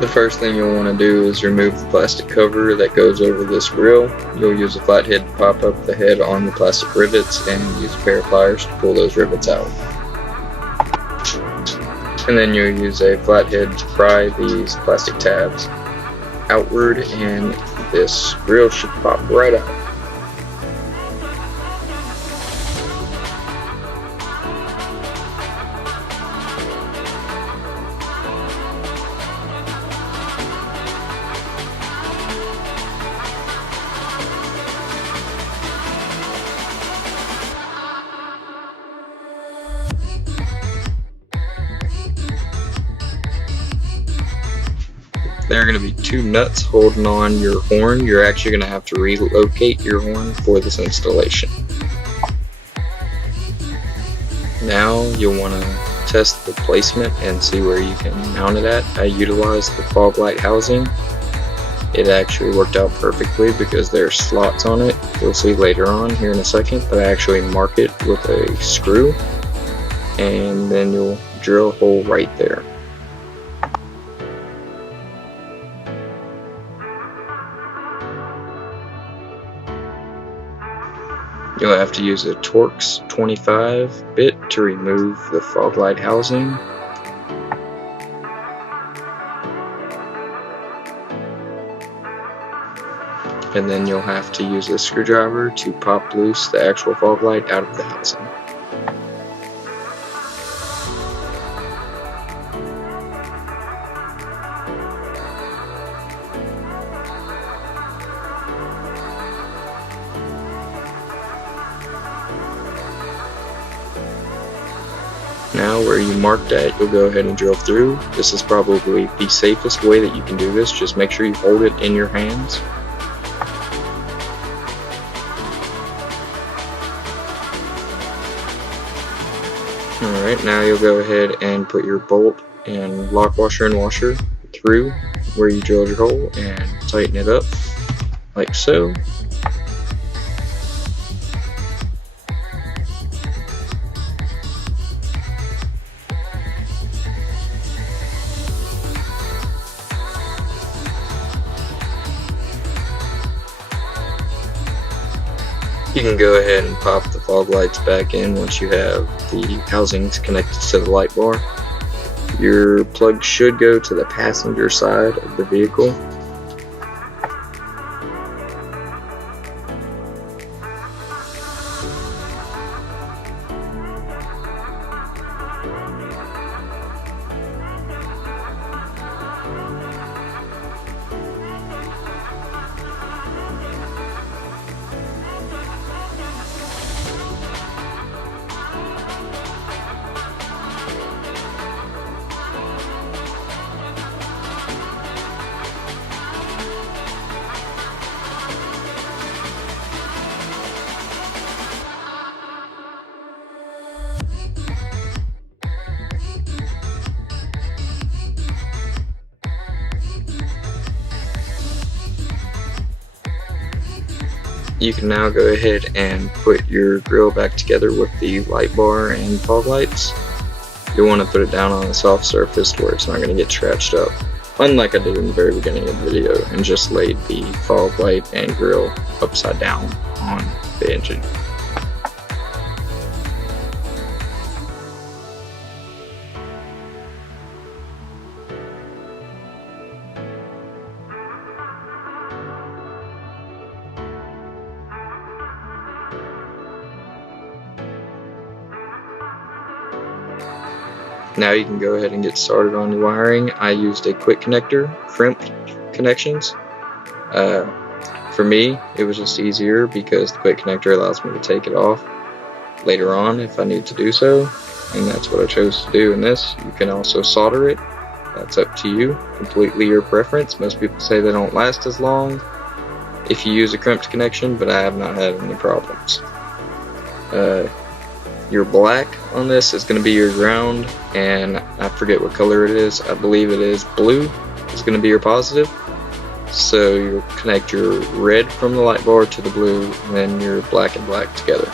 The first thing you'll want to do is remove the plastic cover that goes over this grill. You'll use a flathead to pop up the head on the plastic rivets and use a pair of pliers to pull those rivets out. And then you'll use a flathead to pry these plastic tabs outward, and this grill should pop right out. There are going to be two nuts holding on your horn. You're actually going to have to relocate your horn for this installation. Now you'll want to test the placement and see where you can mount it at. I utilized the fog light housing. It actually worked out perfectly because there are slots on it. You'll see later on here in a second that I actually mark it with a screw, and then you'll drill a hole right there. You'll have to use a Torx 25 bit to remove the fog light housing. And then you'll have to use a screwdriver to pop loose the actual fog light out of the housing. Now where you marked at, you'll go ahead and drill through. This is probably the safest way that you can do this. Just make sure you hold it in your hands. Alright, now you'll go ahead and put your bolt and lock washer and washer through where you drilled your hole and tighten it up like so. You can go ahead and pop the fog lights back in once you have the housings connected to the light bar. Your plug should go to the passenger side of the vehicle. You can now go ahead and put your grill back together with the light bar and fog lights. You'll want to put it down on a soft surface where it's not going to get scratched up, unlike I did in the very beginning of the video and just laid the fog light and grill upside down on the engine. Now you can go ahead and get started on your wiring. I used a quick connector, crimped connections. For me, it was just easier because the quick connector allows me to take it off later on if I need to do so, and that's what I chose to do in this. You can also solder it. That's up to you, completely your preference. Most people say they don't last as long if you use a crimped connection, but I have not had any problems. Your black on this is going to be your ground, and I forget what color it is. I believe it is blue is going to be your positive. So you'll connect your red from the light bar to the blue, and then your black and black together.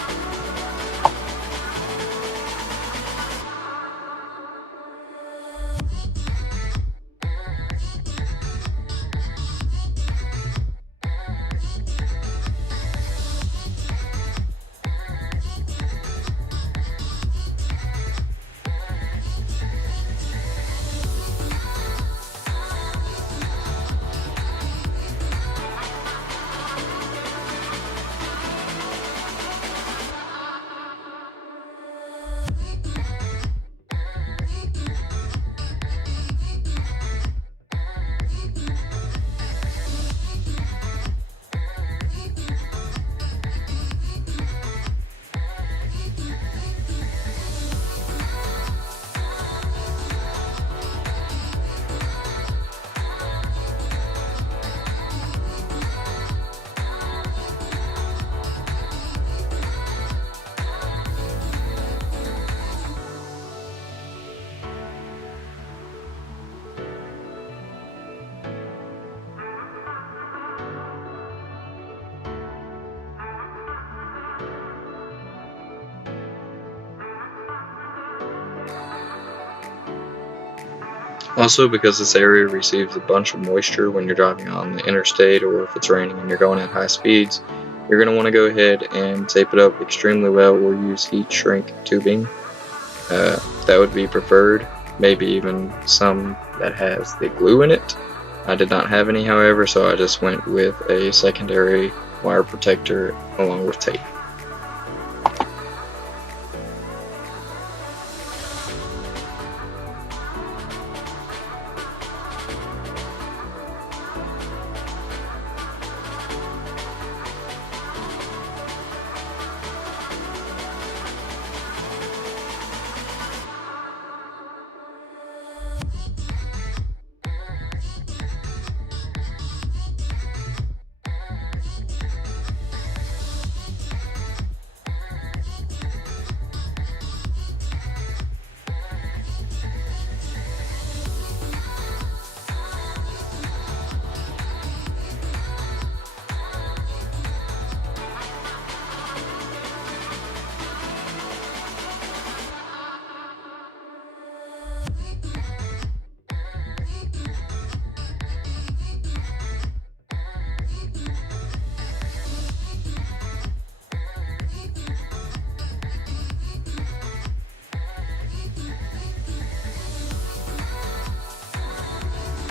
Also, because this area receives a bunch of moisture when you're driving on the interstate, or if it's raining and you're going at high speeds, you're going to want to go ahead and tape it up extremely well or use heat shrink tubing. That would be preferred. Maybe even some that has the glue in it. I did not have any, however, so I just went with a secondary wire protector along with tape.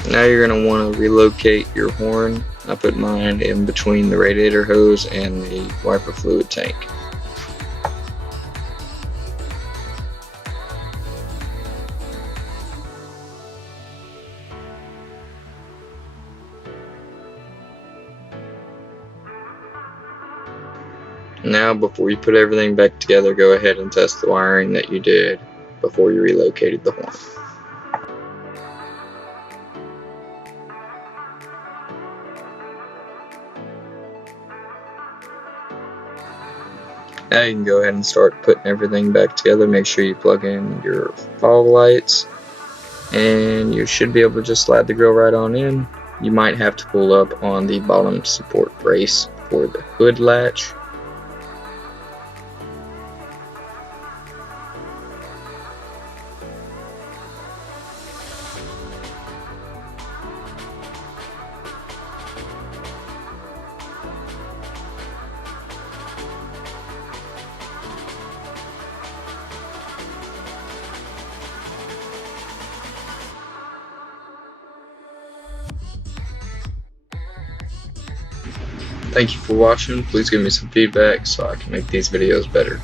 Now you're going to want to relocate your horn. I put mine in between the radiator hose and the wiper fluid tank. Now, before you put everything back together, go ahead and test the wiring that you did before you relocated the horn. Now you can go ahead and start putting everything back together. Make sure you plug in your fog lights, and you should be able to just slide the grill right on in. You might have to pull up on the bottom support brace for the hood latch. Thank you for watching. Please give me some feedback so I can make these videos better.